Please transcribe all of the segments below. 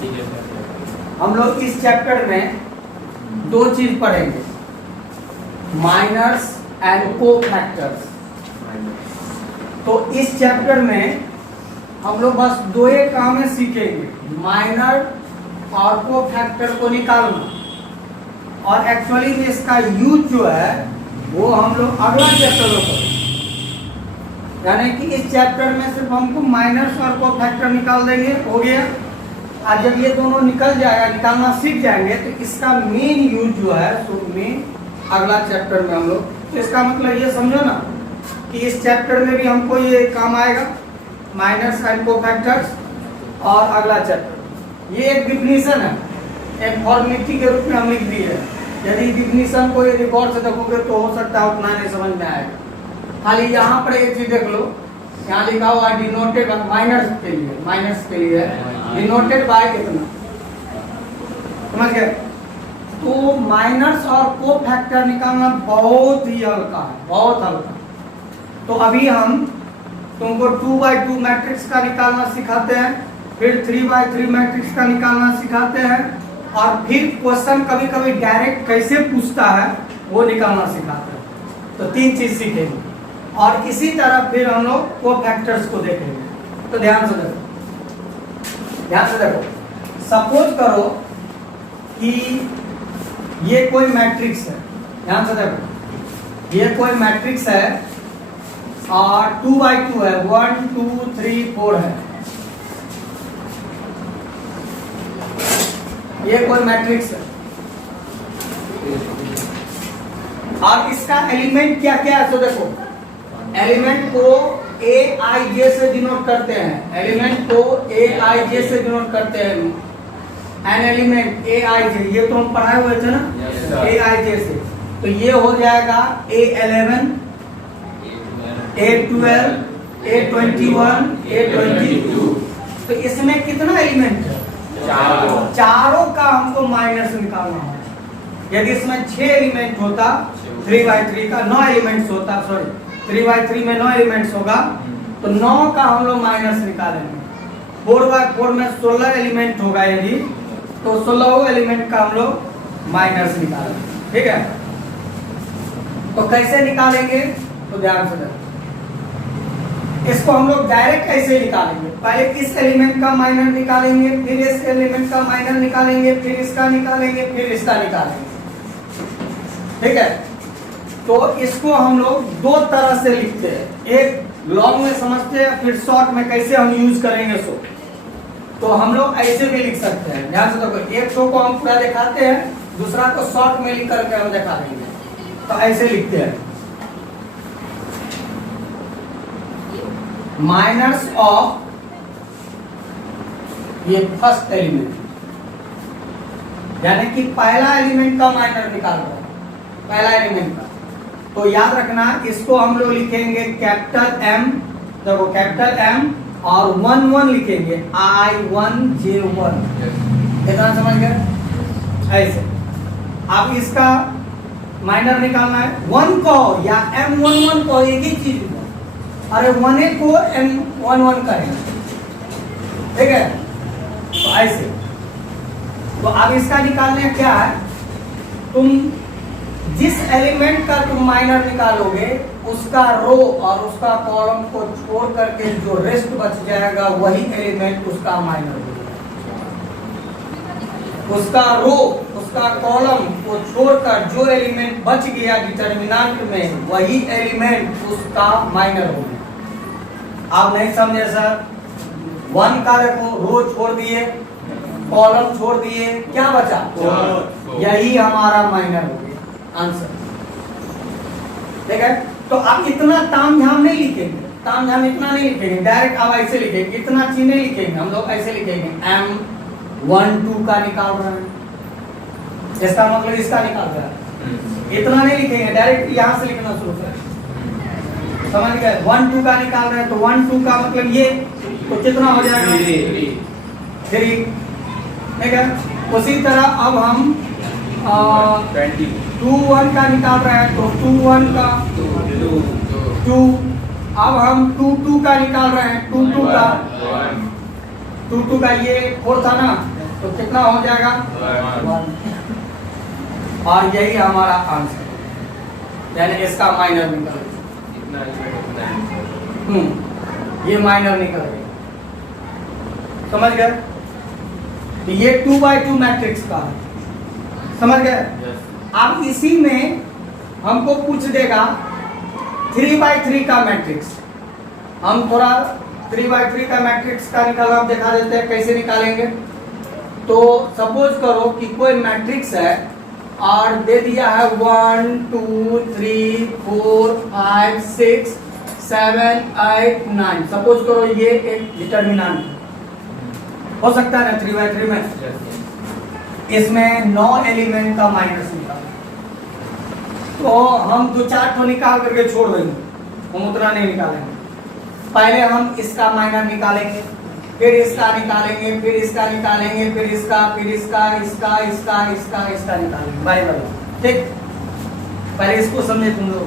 हम लोग इस चैप्टर में दो चीज पढ़ेंगे, माइनर्स एंड कोफैक्टर्स। तो इस चैप्टर में हम लोग बस दो ही काम सीखेंगे, माइनर और कोफैक्टर को निकालना। और एक्चुअली में इसका यूज जो है वो हम लोग अगला चैप्टर में करेंगे, यानी कि इस चैप्टर में सिर्फ हमको माइनर्स और कोफैक्टर निकाल देंगे, हो गया। और जब ये दोनों निकल जाएगा, निकालना सीख जाएंगे, तो इसका मेन यूज जो है सो मेन अगला चैप्टर में हम लोग। तो इसका मतलब ये समझो ना कि इस चैप्टर में भी हमको ये काम आएगा, माइनर्स एंड कोफैक्टर्स। और अगला चैप्टर ये एक डिफिनीशन है, एक फॉर्मेलिटी के रूप में हम लिख दिए है। यदि डिफिनीशन को यदि गौर से देखोगे तो हो सकता है उतना नहीं समझ में आएगा। खाली यहाँ पर एक चीज देख लो, यहाँ लिखा हुआ डिनोटेड माइनर्स के लिए डिनोटेड बाय इतना, समझ गए। तो माइनर्स और कोफैक्टर निकालना बहुत ही हल्का है, बहुत हल्का। तो अभी हम तुमको 2x2 मैट्रिक्स का निकालना सिखाते हैं, फिर 3x3 मैट्रिक्स का निकालना सिखाते हैं, और फिर क्वेश्चन कभी कभी डायरेक्ट कैसे पूछता है वो निकालना सिखाते हैं। तो तीन चीज सीखेंगे, और इसी तरह फिर हम लोग कोफैक्टर्स को देखेंगे। तो ध्यान से देखो, सपोज करो कि ये कोई मैट्रिक्स है, ध्यान से देखो, ये कोई मैट्रिक्स है और 2x2 है, 1 2 3 4 है। ये कोई मैट्रिक्स है और इसका एलिमेंट क्या क्या है। तो देखो, एलिमेंट को aij से डिनोट करते हैं, एलिमेंट को aij से डिनोट करते हैं। एन एलिमेंट aij, ये तो हम पढ़ाए हुए थे ना, aij से। तो ये हो जाएगा a11 a12 a21 a22। तो इसमें कितना एलिमेंट है? चारों का हमको माइनस निकालना है। यदि इसमें 6 एलिमेंट होता, 3x3 का 9 एलिमेंट्स होता, सॉरी 3x3 में 9 एलिमेंट्स होगा, तो 9 का हम लोग माइनस निकालेंगे। 4x4 में 16 एलिमेंट होगा, यदि तो 16 एलिमेंट का हम लोग माइनस निकालेंगे, ठीक है। तो कैसे निकालेंगे? तो ध्यान से देखो, इसको हम लोग डायरेक्ट कैसे निकालेंगे? पहले इस एलिमेंट का माइनर निकालेंगे, फिर इस एलिमेंट का माइनर निकालेंगे, फिर इसका निकालेंगे, फिर इसका निकालेंगे, ठीक है। तो इसको हम लोग दो तरह से लिखते हैं, एक लॉन्ग में समझते हैं, फिर शॉर्ट में कैसे हम यूज करेंगे सो। तो हम लोग ऐसे भी लिख सकते हैं, ध्यान से देखो, एक को हम पूरा दिखाते हैं, दूसरा को शॉर्ट में लिख करके हम दिखा देंगे। तो ऐसे लिखते हैं, माइनर्स ऑफ ये फर्स्ट एलिमेंट, यानी कि पहला एलिमेंट का माइनर निकाल रहा है, पहला एलिमेंट का। तो याद रखना, इसको हम लोग लिखेंगे कैपिटल M, देखो कैपिटल M, और 1 1 लिखेंगे I1 J1, इतना समझ गए। ऐसे आप इसका माइनर निकालना है, 1 को या M11 को एक ही चीज, अरे 1 को M11 करेंगे, ठीक है। तो ऐसे, तो अब इसका निकालने क्या है, तुम जिस एलिमेंट का तुम माइनर निकालोगे उसका रो और उसका कॉलम को छोड़ करके जो रेस्ट बच जाएगा वही एलिमेंट उसका माइनर होगा। उसका रो, उसका कॉलम को छोड़कर जो एलिमेंट बच गया डिटर्मिनेंट में, वही एलिमेंट उसका माइनर होगा। आप नहीं समझे सर? 1 का देखो, रो छोड़ दिए, कॉलम छोड़ दिए, क्या बचा? यही हमारा माइनर हो गया आंसर, ठीक है। तो आप इतना ताम झाम नहीं लिखेंगे, ताम झाम इतना नहीं लिखेंगे, डायरेक्ट आप ऐसे लिखेंगे, इतना चीज नहीं लिखेंगे, हम लोग ऐसे लिखेंगे M12 का निकाल रहे हैं, इसका मतलब इसका निकाल रहा है, इतना नहीं लिखेंगे, डायरेक्ट यहाँ से लिखना शुरू करें, समझ गए। 1 2 का निकाल रहे हैं, तो 1 2 का मतलब ये, तो कितना हो जाएगा? 3, ठीक है। उसी तरह अब हम 2 1 का निकाल रहे हैं, तो 2 1 का 2, अब हम 2 2 का निकाल रहे हैं, 2 2 का ये 4 था ना, तो कितना हो जाएगा 1, और यही हमारा आंसर, यानी इसका माइनर निकल, ये माइनर निकल गया, समझ गए? तो ये 2x2 मैट्रिक्स का है, समझ गए? अब इसी में हमको पूछ देगा 3x3 का मैट्रिक्स, हम थोड़ा 3x3 का मैट्रिक्स का निकालना दिखा देते हैं, कैसे निकालेंगे। तो सपोज करो कि कोई मैट्रिक्स है और दे दिया है 1 2 3 4 5 6 7 8 9, सपोज करो ये एक डिटर्मिनेंट हो सकता है ना 3x3 में। इसमें 9 एलिमेंट का माइनस निकाल, तो हम 2-4 तो निकाल करके छोड़ देंगे, हम उतना नहीं निकालेंगे। पहले हम इसका माइनर निकालेंगे, फिर इसका निकालेंगे, फिर इसका निकालेंगे, फिर इसका, फिर इसका, इसका, इसका, इसका, इसका निकालेंगे, बाय बाय, ठीक? पहले इसको समझे तुम लोग।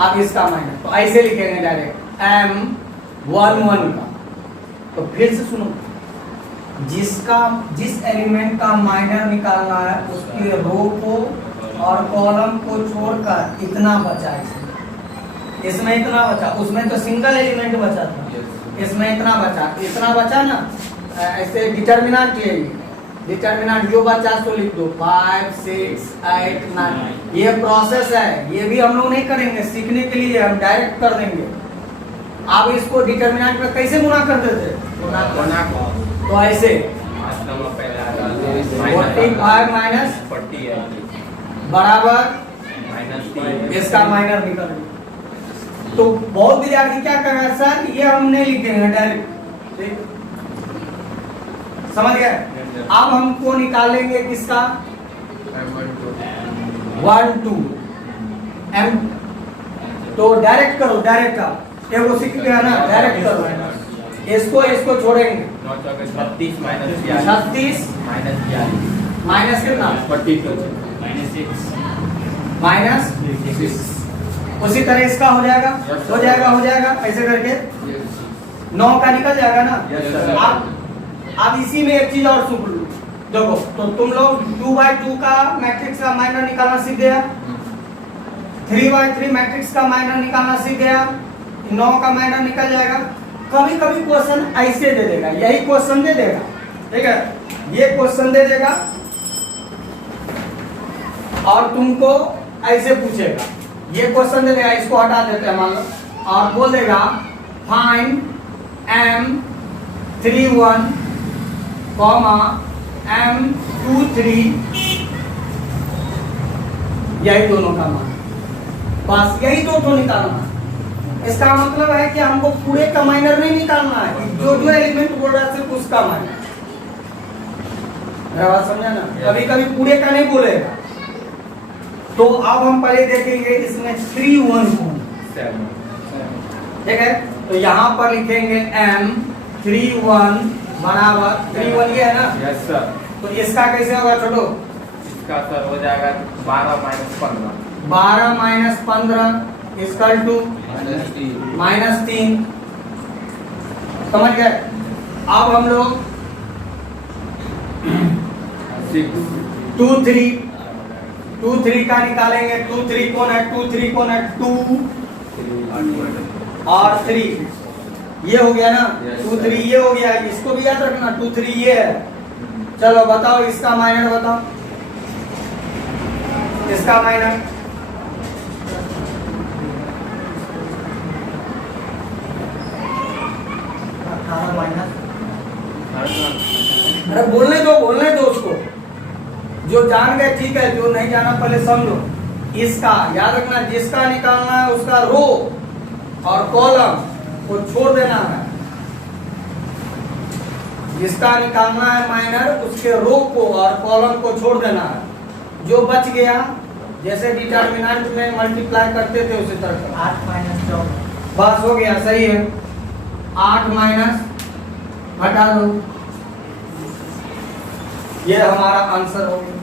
अब इसका माइनर तो ऐसे लिखेंगे डायरेक्ट M11 का। तो फिर से सुनो, जिस एलिमेंट का माइनर निकालना है उसके रो को और कॉलम को छोड़कर इतना बचा, इसमें इतना बचा, उसमें तो सिंगल एलिमेंट बचा था, इसमें इतना बचा ना, ऐसे डिटर्मिनेंट है, डिटर्मिनेंट जो बचा सो लिख दो 5 6 8 9। ये प्रोसेस है, ये भी हम लोग नहीं करेंगे, सीखने के लिए हम डायरेक्ट कर देंगे। आप इसको डिटर्मिनेंट में कैसे गुना करते थे? तो ऐसे 45 माइनस 40 बराबर इसका माइनर निकल गया। तो बहुत विद्यार्थी क्या कर रहे हैं, सर ये हम नहीं लिखेंगे डायरेक्ट, ठीक? समझ गए? अब हमको निकालेंगे किसका 1 2 M, तो डायरेक्ट करो, डायरेक्ट का वो सीख गया ना, डायरेक्ट करो, इसको छोड़ेंगे 36 माइनस कितना माइनस, उसी तरह इसका हो जाएगा ऐसे करके 9 का निकल जाएगा ना। अब इसी में एक चीज और सुन लो, देखो तो तुम लोग 2x2 का मैट्रिक्स का माइनर निकालना सीख गया, 3x3 मैट्रिक्स का माइनर निकालना सीख गया, 9 का माइनर निकल जाएगा। कभी कभी क्वेश्चन ऐसे दे देगा, यही क्वेश्चन दे देगा, ठीक है? ये क्वेश्चन दे देगा और तुमको ऐसे पूछेगा, ये क्वेश्चन दे देगा, इसको हटा देते हैं मान लो, और बोल देगा फाइंड M31 M23, यही दोनों का मान, बस यही दो निकालना है। इसका मतलब है कि हमको पूरे का माइनर नहीं निकालना है, जो एलिमेंट बोल रहा है सिर्फ उसका माइनर। मेरा बात समझा ना? कभी कभी पूरे का नहीं बोलेगा। तो अब हम पहले देखेंगे इसमें 3-1 ठीक है? तो यहाँ पर लिखेंगे M31 बराबर 3-1, ये है ना? Yes sir. तो इसका कैसे होगा छोटो? इसका सर हो जाएगा 12 माइनस 15, 12 माइनस 15 इक्वल टू -3। समझ गए? अब हम लोग 2 3 का निकालेंगे। 2 3 कौन है? 2 3 कौन है? 2 और 3, ये हो गया ना? 2 3 ये हो गया, इसको भी याद रखना। 2 3 ये है। चलो बताओ इसका माइनर बताओ, इसका माइनर। अरे बोलने दो उसको, जो जान गए ठीक है, जो नहीं जाना पहले समझो। इसका याद रखना, जिसका निकालना है उसका रो और कॉलम को छोड़ देना है। जिसका निकालना है माइनर, उसके रो को और कॉलम को छोड़ देना है। जो बच गया, जैसे डिटर्मिनेंट में मल्टीप्लाई करते थे उसी तरह 8 माइनस 14, बस हो गया, सही है। 8 माइनस हटा दो, ये हमारा आंसर हो गया।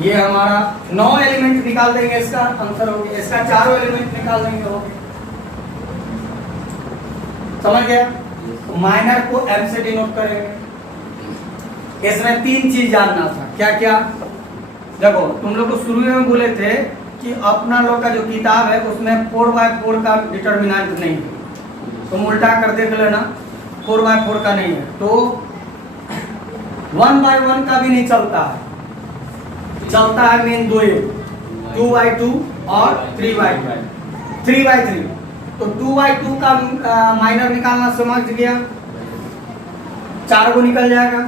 ये हमारा 9 एलिमेंट निकाल देंगे, इसका आंसर हो गया। इसका 4 एलिमेंट निकाल देंगे, हो गया। समझ गया? माइनर को M से डिनोट करेंगे। इसमें 3 चीज जानना था। क्या क्या? देखो तुम लोग को शुरू में बोले थे कि अपना लोग का जो किताब है उसमें 4x4 का डिटर्मिनेंट नहीं है। तुम उल्टा कर देख लेना, 4x4 का नहीं है तो 1x1 का भी नहीं चलता है, चलता है मेन 2x2 और 3x3। 3x3 तो 2x2 का माइनर निकालना समझ गया, 4 को निकल जाएगा।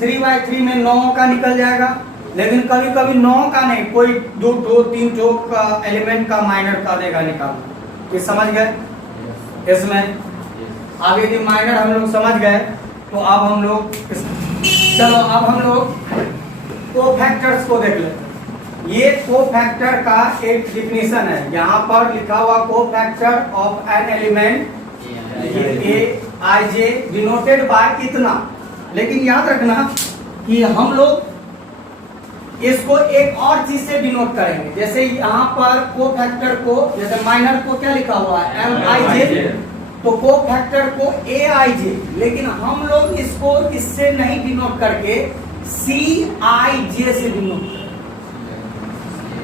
3x3 में 9 का निकल जाएगा, लेकिन कभी कभी 9 का नहीं, कोई 2 ठो 3 ठो का एलिमेंट का माइनर का देगा निकालना। ये समझ गए? इसमें अब यदि माइनर हम लोग समझ गए तो अब हम लोग चलो अब हम लोग कोफैक्टर्स को देख लेते हैं। ये कोफैक्टर का एक डिफिनीशन है, यहाँ पर लिखा हुआ cofactor of an element Aij denoted by इतना। लेकिन याद रखना कि हम लोग इसको एक और चीज से डिनोट करेंगे। जैसे यहाँ पर कोफैक्टर को, जैसे माइनर को क्या लिखा हुआ है Mij, तो कोफैक्टर को Aij, लेकिन हम लोग इसको इससे नहीं डिनोट करके Cij से डिनोट करेंगे।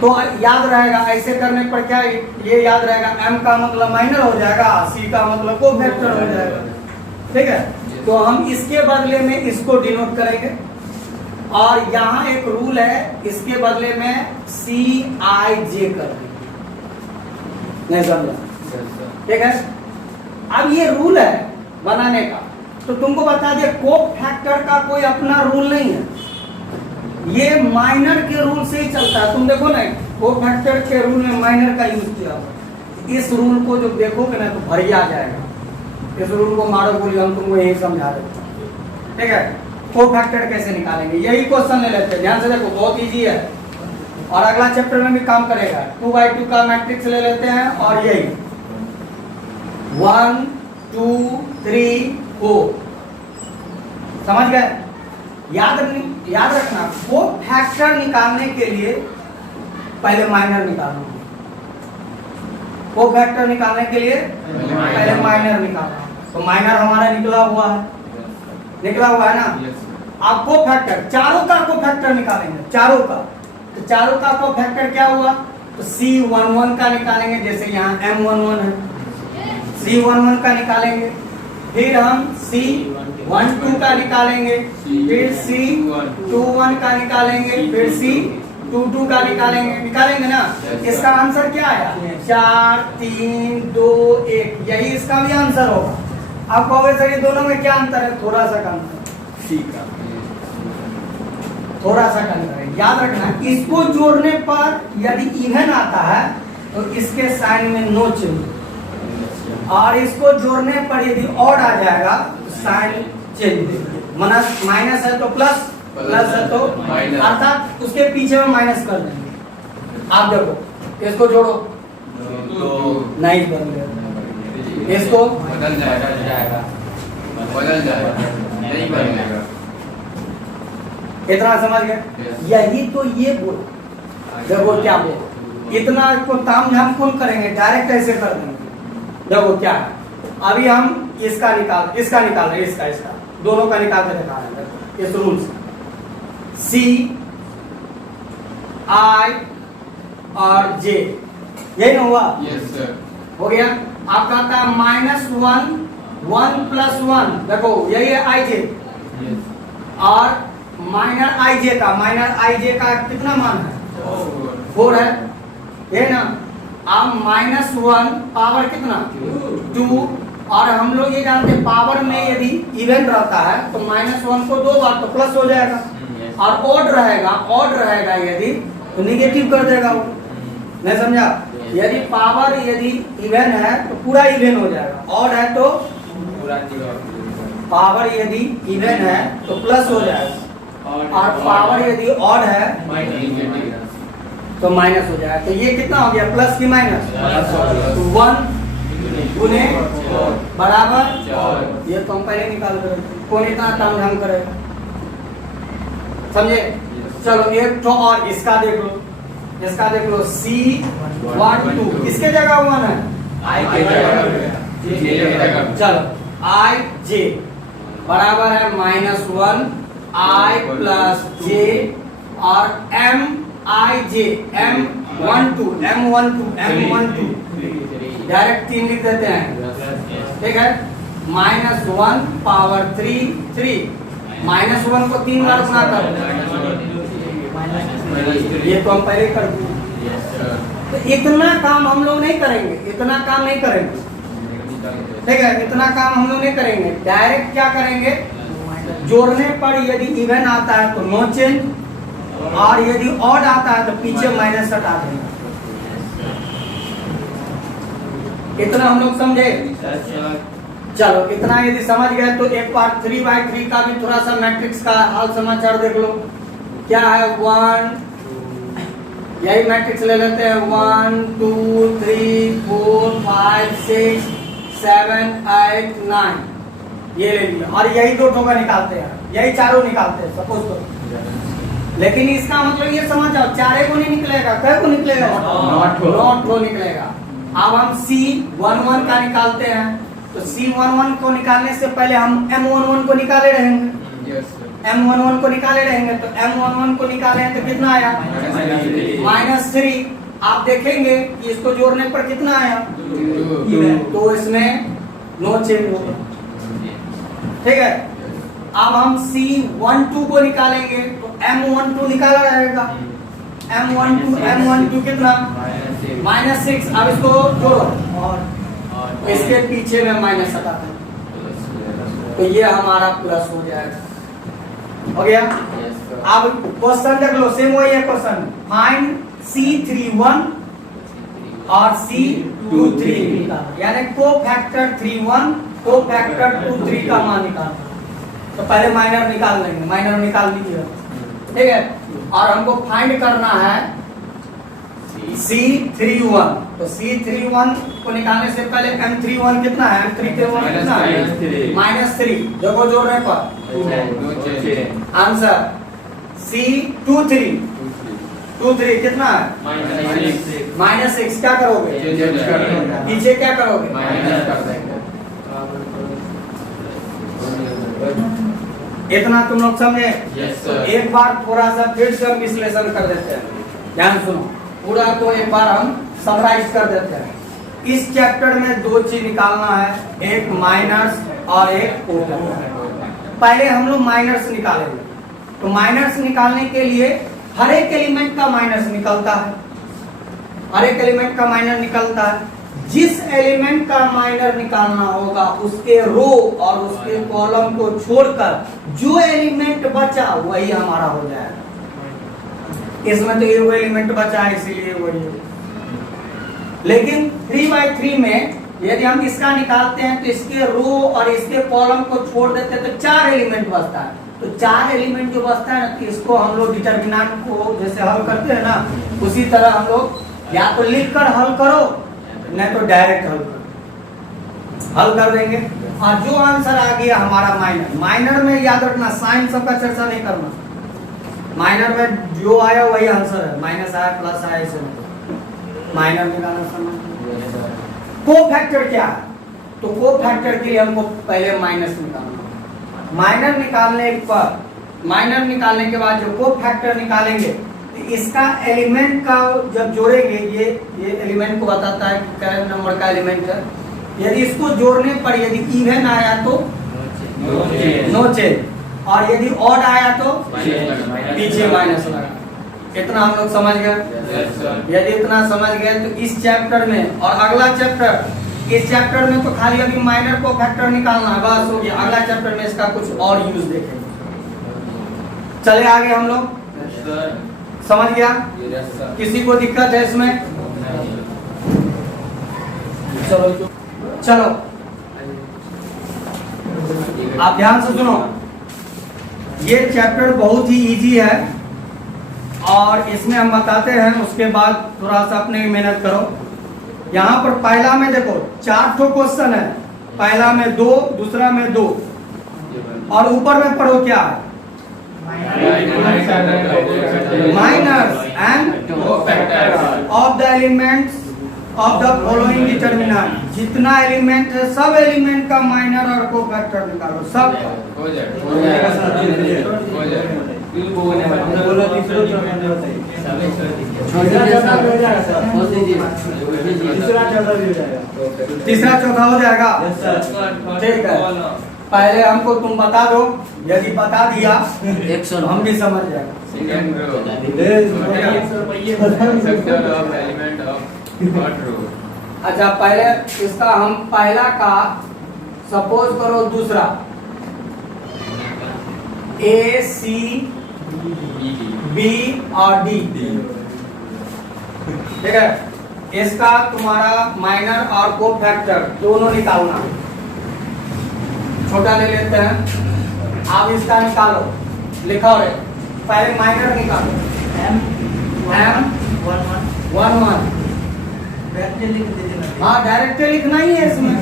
तो याद रहेगा, ऐसे करने पर क्या ये याद रहेगा, M का मतलब माइनर हो जाएगा, C का मतलब कोफैक्टर हो जाएगा। ठीक है, तो हम इसके बदले में इसको डिनोट करेंगे और यहाँ एक रूल है, इसके बदले में Cij कर देंगे। नहीं समझा? ठीक है, अब ये रूल है बनाने का, तो तुमको बता दिया कोफैक्टर का कोई अपना रूल नहीं है, ये माइनर के रूल से ही चलता है। तुम देखो ना, कोफैक्टर के रूल में माइनर का यूज किया हुआ। इस रूल को जब देखोगे ना तो भरी आ जाएगा। इस रूल को मारो बोली, हम तुमको यही समझा रहे हैं। ठीक है, कोफैक्टर कैसे निकालेंगे यही क्वेश्चन ले लेते हैं। ध्यान से देखो, बहुत इजी है और अगला चैप्टर में भी काम करेगा। 2x2 का मैट्रिक्स ले लेते हैं और यही 1 2 3 4। समझ गए? याद रखना, कोफैक्टर निकालने के लिए पहले माइनर निकालना। कोफैक्टर निकालने के लिए पहले माइनर निकालना। तो माइनर हमारा निकला हुआ है, निकला हुआ है ना। अब कोफैक्टर, चारों का कोफैक्टर निकालेंगे, चारों का। तो चारों का कोफैक्टर क्या हुआ? तो C11 का निकालेंगे, जैसे यहाँ M11 है, C11 का निकालेंगे। फिर हम C12 का निकालेंगे, फिर C21 का निकालेंगे, फिर C22 का निकालेंगे ना। इसका आंसर क्या आया? 4 3 2 1, यही इसका भी आंसर होगा। आप कहोगे सर ये दोनों में क्या अंतर है? थोड़ा सा का अंतर, थोड़ा सा का अंतर है। याद रखना, इसको जोड़ने पर यदि इवन आता है तो इसके साइन में नो चेंज, और इसको जोड़ने पर यदि ऑड आ जाएगा तो साइन चेंज। माइनस है तो प्लस, प्लस है तो माइनस, अर्थात उसके पीछे में माइनस कर देंगे। आप देखो, इसको जोड़ो तो नहीं बदलेगा, इसको बदल जाएगा, नहीं बदलेगा। इतना समझ गए? यही तो ये बोल, देखो क्या बोल, इतना को ताम झाम कौन करेंगे, डायरेक्ट ऐसे कर देंगे। देखो क्या है, अभी हम इसका निकाल रहे हैं, इसका दोनों का निकाल के दिखा रहे हैं इस रूल से। Ci और J, यही ना हुआ? Yes sir. हो गया। आप कहता है -1 1 + 1, देखो यही है Ij, और माइनर Ij का कितना मान है? 4 है, ये ना। अब -1 पावर कितना? 2, और हम लोग ये जानते हैं पावर में यदि इवन रहता है तो -1 को 2 बार तो प्लस हो जाएगा, और ऑड रहेगा यदि तो निगेटिव कर देगा वो। नहीं समझा? यदि पावर यदि इवन है तो पूरा इवन हो जाएगा, ऑड है तो पावर यदि इवन है तो प्लस हो जाएगा, और पावर यदि ऑड है तो माइनस हो जाएगा। तो ये कितना हो गया, प्लस की माइनस? 1 गुने बराबर, ये तो हम पहले निकाल कर, कौन इतना काम ढंग करे, समझे? चलो एक तो और इसका देख लो, C12 किसके जगह 1 है? चलो Ij बराबर है -1 I प्लस J और M I J M12 direct 3 लिख देते हैं, ठीक है। -1 पावर 3 माइनस 1 को 3 बार गुना कर, ये तो हम पहले कर दिए। तो इतना काम हम लोग नहीं करेंगे, इतना काम नहीं करेंगे, ठीक है। इतना काम हम लोग नहीं करेंगे, डायरेक्ट क्या करेंगे, जोड़ने पर यदि इवन आता है तो नो चेंज, और यदि ऑड आता है तो पीछे माइनस हटा देंगे। इतना हम लोग समझे? चलो इतना यदि समझ गए तो एक बार 3/3 का भी थोड़ा सा मैट्रिक्स का हाल समाचार देख लो। क्या है, 1, यही मैट्रिक्स ले लेते हैं, 1 2 3 4 5 6 7 8 9, ये ले लिया। और यही 2 ठोका निकालते हैं, यही चारों निकालते हैं सपोज तो। लेकिन इसका मतलब ये समझ जाओ, चारे को नहीं निकलेगा, कै को निकलेगा, नॉट को निकलेगा। अब हम C11 का निकालते हैं, तो C11 को निकालने से पहले हम M11 को निकाले रहेंगे, M11 को निकाले रहेंगे। तो M11 को निकाले हैं तो कितना आया, -3। आप देखेंगे कि इसको जोड़ने पर कितना आया, तो इसमें नो चेंज होगा, ठीक है। अब हम C12 को निकालेंगे तो M12 निकाला रहेगा, M12 कितना, -6। अब इसको जोड़ो और इसके पीछे में माइनस हटाते हैं, तो ये हमारा प्लस हो जाएगा, हो गया। अब क्वेश्चन देख लो, सेम वही है क्वेश्चन, फाइंड C31 और C23, यानी को फैक्टर 31 को फैक्टर 23 का मान निकालना। तो पहले माइनर निकाल लेंगे, माइनर निकाल लीजिए, ठीक है। और हमको फाइंड करना है C31, तो C31 को निकालने से पहले M31 कितना है, M31 कितना है, -3। देखो जोड़ने पर आंसर C23 कितना है, -6। क्या करोगे, पीछे क्या करोगे, इतना तुम लोग समझे? एक बार थोड़ा सा फिर से हम विश्लेषण कर देते हैं, ध्यान सुनो, पूरा को एक बार हम समराइज कर देते हैं। इस चैप्टर में 2 चीज निकालना है, एक माइनर्स और एक कोफैक्टर। पहले हम लोग माइनर्स निकालेंगे, तो माइनर्स निकालने के लिए हर एक एलिमेंट का माइनस निकलता है, हर एक एलिमेंट का माइनर निकलता है। जिस एलिमेंट का माइनर निकालना होगा उसके रो और उसके कॉलम को छोड़कर जो एलिमेंट बचा वही हमारा हो जाएगा। इसमें तो ये वो एलिमेंट बचा है इसीलिए वही है। लेकिन 3/3 में यदि हम इसका निकालते हैं तो इसके रो और इसके कॉलम को छोड़ देते हैं तो 4 एलिमेंट बचता है। तो 4 एलिमेंट जो बचता है ना, तो इसको हम लोग डिटर्मिनेंट को जैसे हल करते हैं ना, उसी तरह हम लोग या तो लिखकर हल करो नहीं तो डायरेक्ट हल कर देंगे। और जो आंसर आ गया हमारा माइनर में याद रखना, साइन सबका चर्चा नहीं करना, माइनर में जो आया वही आंसर है, माइनस आया प्लस आया इसे माइनर निकालना समझ। कोफैक्टर क्या है, तो कोफैक्टर के लिए हमको पहले माइनस निकालना। माइनर निकालने के बाद जो कोफैक्टर निकालेंगे इसका एलिमेंट का जब जोड़ेंगे, ये एलिमेंट को बताता है कि क्या नंबर का एलिमेंट है। यदि इसको जोड़ने पर यदि इवन आया तो नो चेंज, और यदि ऑड आया तो पीछे माइनस लगा। इतना हम लोग समझ गए। यदि इतना समझ गए तो इस चैप्टर में और अगला चैप्टर, इस चैप्टर में तो खाली अभी माइनर को फैक्टर निकालना है, बस हो गया। अगला चैप्टर में इसका कुछ और यूज देखेंगे। चले आगे हम लोग, समझ गया? किसी को दिक्कत है इसमें? चलो आप ध्यान से सुनो, ये चैप्टर बहुत ही इजी है और इसमें हम बताते हैं, उसके बाद थोड़ा सा अपने मेहनत करो। यहाँ पर पहला में देखो 4 ठो क्वेश्चन है, पहला में 2, दूसरा में 2, और ऊपर में पढ़ो क्या है, minors and of the elements of the following determinant. जितना एलिमेंट है सब एलिमेंट का माइनर और कोफैक्टर निकालो, सब बोला तीसरा चौथा नहीं बताइए। तीसरा चौथा भी हो जाएगा सर। तीसरा चौथा भी हो जाएगा। तीसरा चौथा हो जाएगा। Yes sir. ठीक है, पहले हमको तुम बता दो, यदि बता दिया तो हम भी समझ जाएगा। Second row sector of element of third row. अच्छा, पहले इसका हम पहला का सपोज करो दूसरा ए सी बी और डी, ठीक है। इसका तुम्हारा माइनर और को फैक्टर दोनों निकालना। छोटा ले लेते हैं, आप इसका निकालो, लिखो रे, पहले माइनर निकालो। M M 1 1 हाँ, डायरेक्ट लिखना ही है इसमें।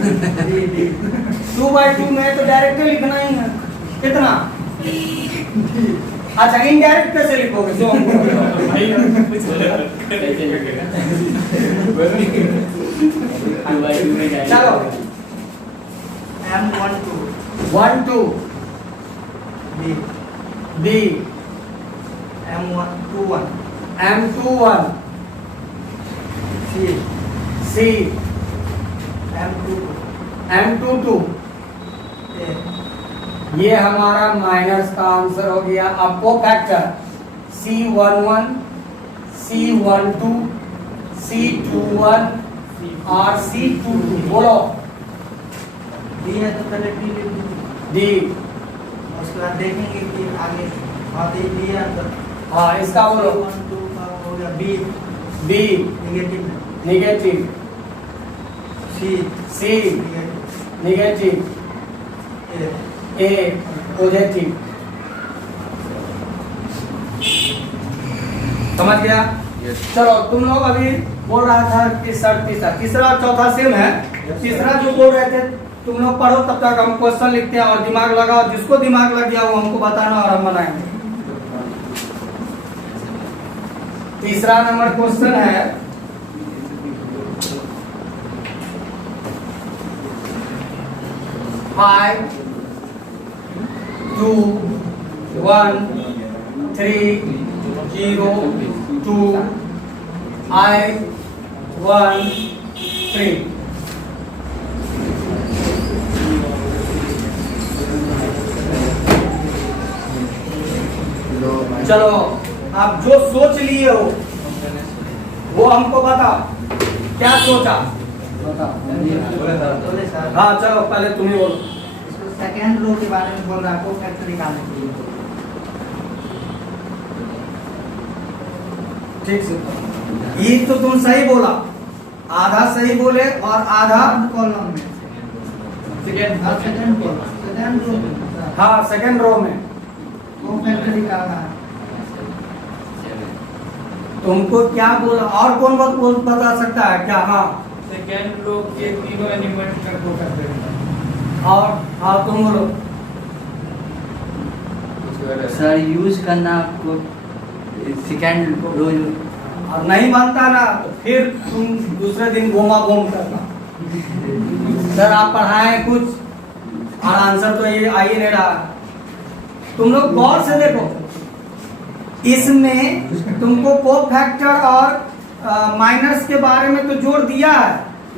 2/2 में तो डायरेक्ट लिखना ही है। कितना? अच्छा, इनडायरेक्ट कैसे लिखोगे? जो हमको चलो M 1 2 1 2 B M 1 2 1 M 2 1 C C M 2 M 2 2। A ये हमारा माइनस का आंसर हो गया। अब को फैक्टर C11 C12 C21 और C22 बोलो। D है तो पहले D लिख दीजिए। डी, उसके बाद देखेंगे कि आगे बात D है तो हाँ इसका बोलो। 1 2 का हो गया B B negative negative, C C negative negative, A A positive. समझ गया? Yes. चलो, तुम लोग अभी बोल रहा था कि सर तीसरा और चौथा सेम है। तीसरा जो बोल रहे थे तुम लोग पढ़ो, तब तक हम क्वेश्चन लिखते हैं और दिमाग लगाओ। जिसको दिमाग लग गया वो हमको बताना और हम बनाएंगे। तीसरा नंबर क्वेश्चन है, फाइव 2 1 3 0 2 I 1 3। चलो, आप जो सोच लिए हो वो हमको बताओ, क्या सोचा? बोले सर हाँ चलो, पहले तुम ही बोलो। इसको सेकंड रो के बारे में बोल रहा है, को फैक्टर निकालने के लिए। ठीक से, ये तो तुम सही बोला, आधा सही बोले और आधा कॉलम में सेकंड रो में हाँ सेकंड रो में। को फैक्टर निकालना है। तुमको क्या बोला और कौन बता सकता है क्या? हाँ सेकंड रो के तीनों एलिमेंट का को फैक्टर और हाँ तुम बोलो। सर यूज करना आपको सेकंड रो और नहीं मानता ना तो फिर तुम दूसरे दिन घूमा घूम करना। सर आप पढ़ाए कुछ और आंसर तो ये आ ही नहीं रहा। तुम लोग गौर से देखो, इसमें तुमको को फैक्टर और माइनस के बारे में तो जोड़ दिया है,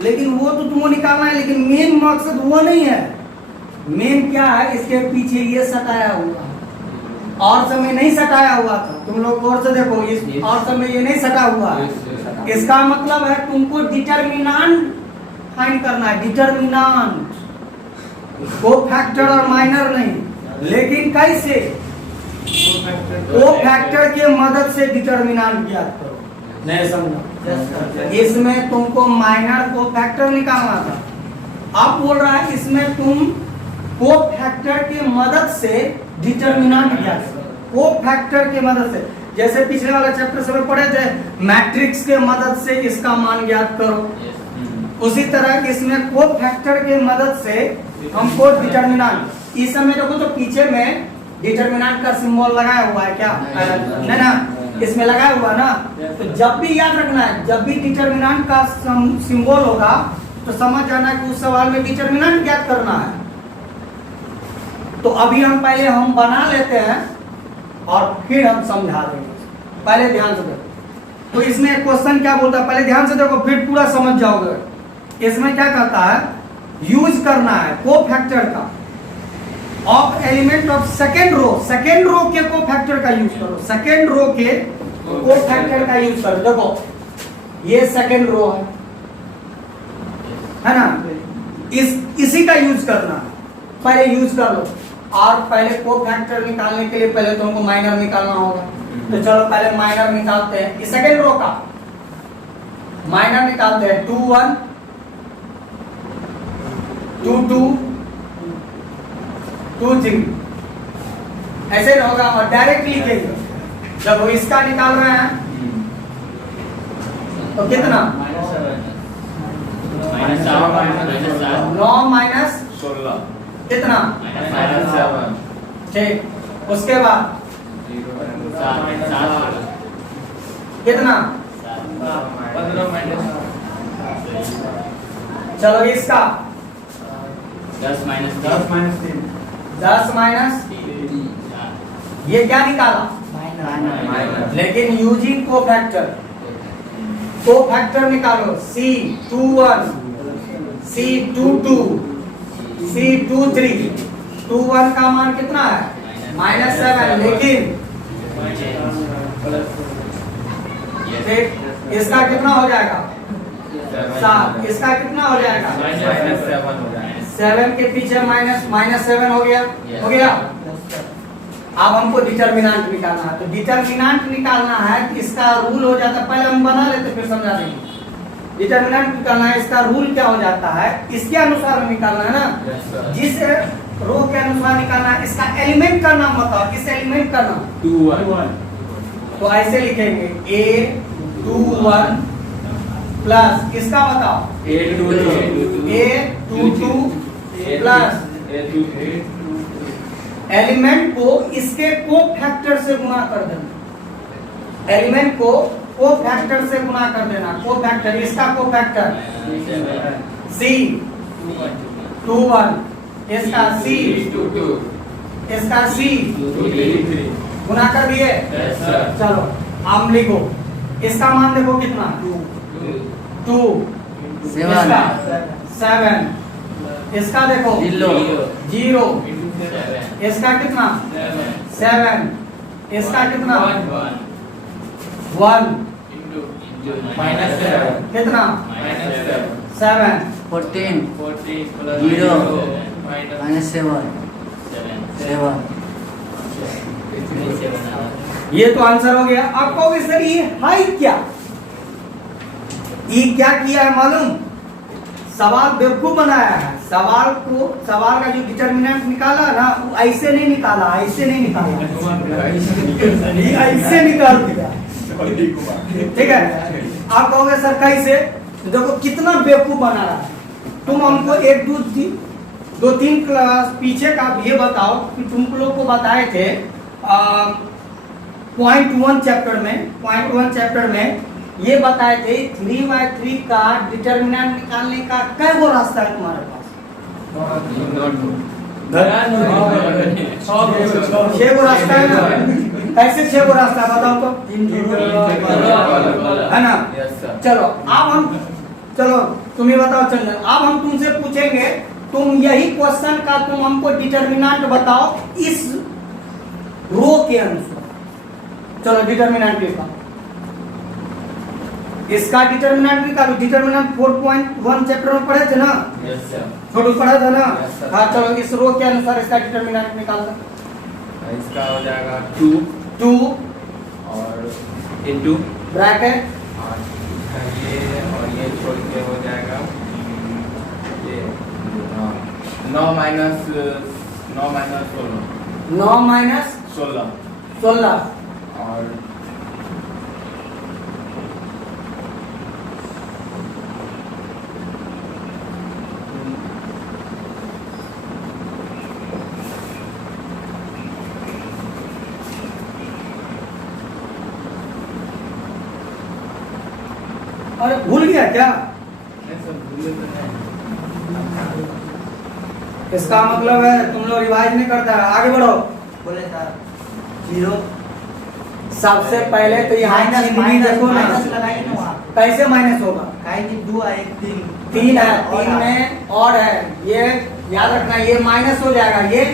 लेकिन वो तो तुमको निकालना है। लेकिन मेन मकसद वो नहीं है। मेन क्या है, इसके पीछे ये सटाया हुआ है, और समय नहीं सटाया हुआ था। तुम लोग गौर से देखो, इस और समय ये नहीं सटा हुआ है। इसका मतलब है तुमको डिटरमिनेंट फाइंड करना है, डिटरमिनेंट, को फैक्टर और माइनर नहीं। लेकिन कैसे? को फैक्टर के मदद से डिटरमिनेंट ज्ञात करो। नहीं समझा? इसमें तुमको माइनर को फैक्टर निकालना था। अब बोल रहा है इसमें तुम को फैक्टर के मदद से डिटरमिनेंट ज्ञात करो। को फैक्टर के मदद से, जैसे पिछले वाले चैप्टर से पढ़े थे, मैट्रिक्स के मदद से इसका मान ज्ञात करो। उसी तरह इसमें को फैक्टर के मदद से हमको डिटरमिनेंट, इस समय देखो तो पीछे में डिटरमिनेंट का सिंबल लगाया हुआ है क्या? नहीं ना, इसमें लगाया हुआ ना। तो जब भी याद रखना है, जब भी डिटरमिनेंट का सिंबल होगा तो समझ जाना कि उस सवाल में डिटरमिनेंट ज्ञात करना है। तो अभी हम पहले बना लेते हैं और फिर हम समझा देंगे। पहले ध्यान से देखो, तो इसमें क्वेश्चन क्या बोलता है, पहले ध्यान से देखो फिर पूरा समझ जाओगे। इसमें क्या कहता है, यूज करना है कोफैक्टर का of element of second row के कोफैक्टर का यूज करो, सेकेंड रो के कोफैक्टर का यूज करो। देखो ये सेकेंड रो है ना, इसी का यूज करना है, पहले यूज कर लो। और पहले कोफैक्टर निकालने के लिए पहले तुमको माइनर निकालना होगा, तो चलो पहले माइनर निकालते हैं। इस सेकेंड रो का माइनर निकालते हैं, 2 1 2 2 2 3, ऐसे ना होगा। और डायरेक्ट लिखेंगे, जब वो इसका निकाल रहे हैं तो कितना, 9 माइनस 16 कितना, -7 ठीक। उसके बाद कितना, 15 चलो इसका 10 माइनस 10 माइनस, ये क्या निकाला, माइनस। लेकिन यूजिंग कोफैक्टर निकालो, C21 C22 C23, 21 का मान कितना है, -7, लेकिन ठीक, इसका कितना हो जाएगा, 7, इसका कितना हो जाएगा, -7 हो जाएगा। 7 के पीछे -7 हो गया, हो गया। अब हमको डिटर्मिनेंट निकालना है, तो डिटर्मिनेंट निकालना है, इसका रूल हो जाता है, पहले हम बना लेते फिर समझा देंगे। डिटर्मिनेंट निकालना है, इसका रूल क्या हो जाता है, इसके अनुसार निकालना है ना, जिस रो के अनुसार निकालना है। इसका एलिमेंट का नाम बताओ, किस एलिमेंट का नाम, 2 1 तो ऐसे लिखेंगे A21 प्लस इसका बताओ A22 प्लस एलिमेंट को इसके कोफैक्टर से गुणा कर देना, एलिमेंट को कोफैक्टर से गुणा कर देना। कोफैक्टर, इसका कोफैक्टर C21, इसका C22, इसका C23 गुणा कर दिए। चलो हम लिखो, इसका मान देखो कितना, 2 इसका 7, इसका देखो 0, इसका कितना 7, इसका कितना 1 कितना 7 14 0 -7 ये तो आंसर हो गया। अब कहोगे सर ये है क्या, ये क्या किया है मालूम, सवाल बेवकूफ बनाया है। सवाल का जो डिटर्मिनेंट निकाला ना, वो ऐसे नहीं निकाला, ऐसे नहीं निकाला, ये ऐसे निकाल दिया, ठीक है। आप कहोगे सर कैसे, तो देखो कितना बेवकूफ बना रहा है। तुम हमको 1 2 3 क्लास पीछे का ये बताओ कि तुम लोग को बताए थे पॉइंट 1 चैप्टर में ये बताए थे 3/3 का डिटर्मिनेंट निकालने का कै गो रास्ता है तुम्हारे पास, 6 गो रास्ता है ना। कैसे 6 गो रास्ता है बताओ तो, है ना। चलो तुम ही बताओ चंदन, अब हम तुमसे पूछेंगे, तुम यही क्वेश्चन का तुम हमको डिटर्मिनेंट बताओ इस रो के अनुसार। चलो डिटर्मिनेंट लिखा, इसका डिटर्मिनेंट निकालो। डिटर्मिनेंट 4.1 चैप्टर में पढ़े थे ना, छोटू पढ़ा था ना। हाँ चलो इस रो के अनुसार इसका डिटर्मिनेंट निकाल दो। इसका हो जाएगा 2 और इंटू ब्रैकेट और ये छोड़ के हो जाएगा ये 9 माइनस 16 और अरे भूल गया क्या, इसका मतलब है तुम लोग रिवाइज नहीं करता है। आगे बढ़ो, बोले सर 0 सबसे पहले तो यहाँ चिन्ह देखो ना, लगाइए ना वहाँ। कैसे माइनस होगा? काहे कि 2 आए 3 तीन है, तीन में और है, ये याद रखना, ये माइनस हो जाएगा, ये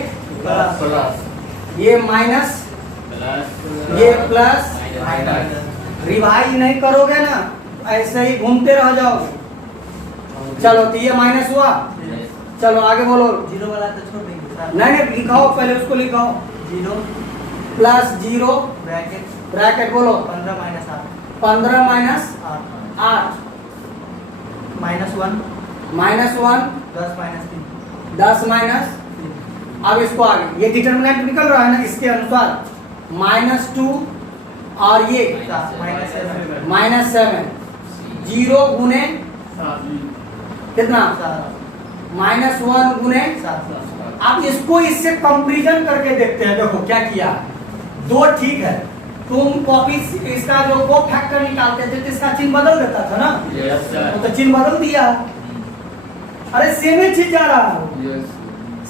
प्लस ये माइनस, ये प्लस। रिवाइज नहीं करोगे ना, ऐसे ही घूमते रह जाओगे। चलो तो ये माइनस हुआ, चलो आगे बोलो। 0 वाला तो छोड़ देंगे सर। नहीं लिखाओ, पहले उसको लिखाओ। 0 प्लस 0 ब्रैकेट ब्रैकेट बोलो, 15 minus 8 15 minus 8 8 minus 1 minus 1 10 minus 3 10 minus. अब इसको आगे, ये डिटर्मिनेंट निकल रहा है ना, इसके अनुसार -2 और ये माइनस 7 -7, 0 गुने कितना, -1 गुने। 7 अब इसको इससे कंपैरिजन करके देखते हैं। देखो क्या किया, 2 ठीक है, तुम कॉपी इसका जो को फैक्टर निकालते थे तो इसका चिन्ह बदल देता था ना, तो चिन्ह बदल दिया। अरे सेम ही चीज जा रहा है,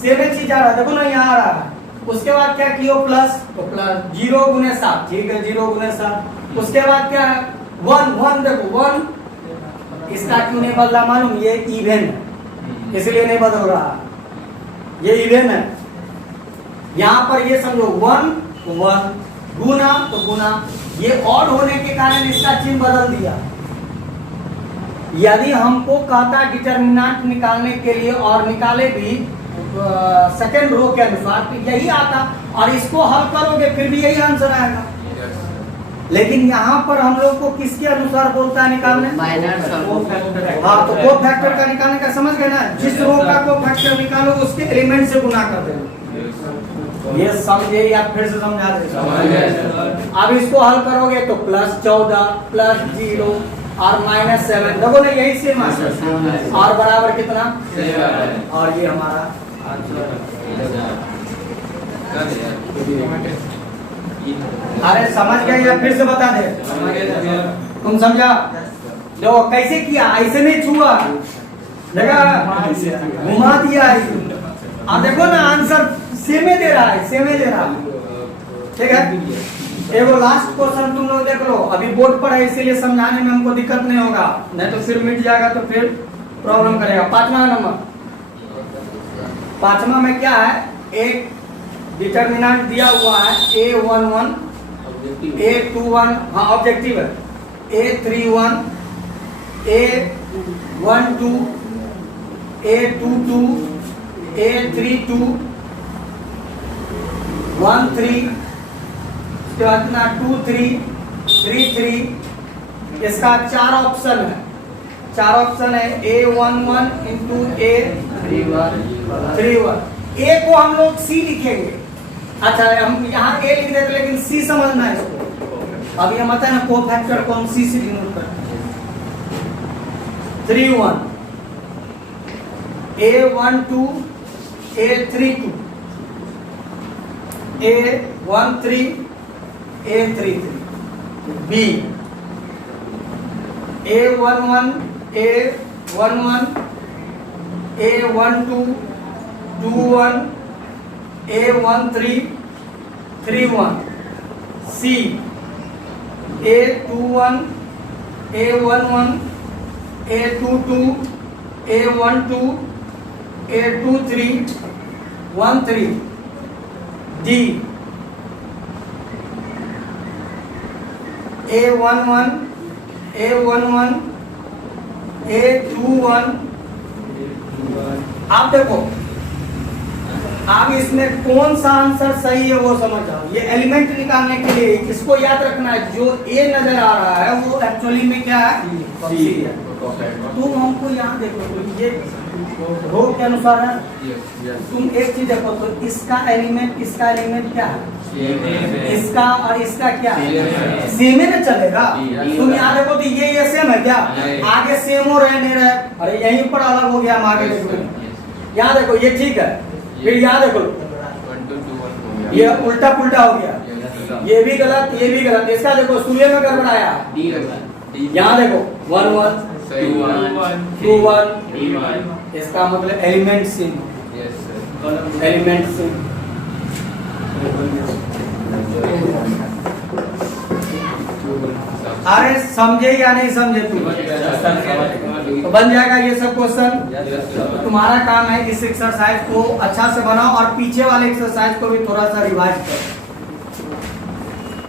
सेम ही चीज जा रहा है, देखो ना यहाँ आ रहा है। उसके बाद क्या किया, प्लस, तो प्लस 0 गुने 7, ठीक है 0 गुने 7। उसके बाद क्या है, 1 देखो 1, इसका क्यों नहीं बदला मालूम, ये इवन है इसलिए नहीं बदल रहा, ये इवन है। यहाँ पर ये समझो 1 गुना तो गुना, ये ऑड होने के कारण इसका चिन्ह बदल दिया। यदि हमको कहता डिटरमिनेंट निकालने के लिए और निकाले भी सेकंड रो के अनुसार, तो यही आता, और इसको हल करोगे फिर भी यही आंसर आएगा। लेकिन यहाँ पर हम लोग को किसके अनुसार बोलता है निकालने, हाँ, तो को फैक्टर का निकालने का समझ गए ना, जिस रो का को फैक्टर निकालो उसके एलिमेंट से गुना कर देना। ये समझे या फिर से समझा दे। अब इसको हल करोगे तो +14 +0 और -7, देखो ना यही सेम आंसर, और बराबर कितना, और ये हमारा अरे समझ गए या फिर से बता दे, तुम समझा? जो कैसे किया, ऐसे नहीं छुआ, देखा घुमा दिया। अब देखो ना आंसर सेमे दे रहा है, सेमे दे रहा है, ठीक है। एगो लास्ट क्वेश्चन तुम लोग देख लो, अभी बोर्ड पर है इसीलिए समझाने में हमको दिक्कत नहीं होगा, नहीं तो फिर मिट जाएगा तो फिर प्रॉब्लम करेगा। 5वां नंबर, 5वां में क्या है, एक डिटर्मिनेंट दिया हुआ है A11 A21, हाँ ऑब्जेक्टिव है, A31 A12 A22 A32 13, उसके बाद कितना 23 33। इसका 4 ऑप्शन है, 4 ऑप्शन है, A11 इंटू A31। A को हम लोग C लिखेंगे, अच्छा हम यहाँ A लिख देते लेकिन C समझना है इसको। अब ये मत है ना को फैक्टर को हम C से डिनोट करते हैं। 31 A12 A32 A13 A33 B A11 A11 A12 21 A13 31 C A21 A11 A22 A12 A23 13 D A11 A11 A21। आप देखो अब इसमें कौन सा आंसर सही है वो समझ आओ। ये एलिमेंट निकालने के लिए इसको याद रखना है, जो ए नजर आ रहा है वो एक्चुअली में क्या है, सी है। तुम हमको यहाँ देखो तो ये रो के अनुसार है। तुम एक चीज देखो तो इसका एलिमेंट क्या है, इसका और इसका क्या सेम है ना चलेगा। तुम यहाँ देखो तो ये सेम है क्या, आगे सेम हो रहे नहीं रहे, अरे यहीं पर अलग हो गया, हम आगे देखो यहाँ देखो ये ठीक है, फिर यहाँ देखो ये उल्टा पुल्टा हो गया, ये भी गलत ये भी गलत। इसका देखो सूर्य में गड़बड़ाया, यहाँ देखो 1 1 2 1, इसका मतलब एलिमेंट सेम, एलिमेंट सेम। अरे समझे या नहीं समझे तुम? तो बन जाएगा ये सब क्वेश्चन। तो तुम्हारा काम है इस एक्सरसाइज को अच्छा से बनाओ और पीछे वाले एक्सरसाइज को भी थोड़ा सा रिवाइज करो।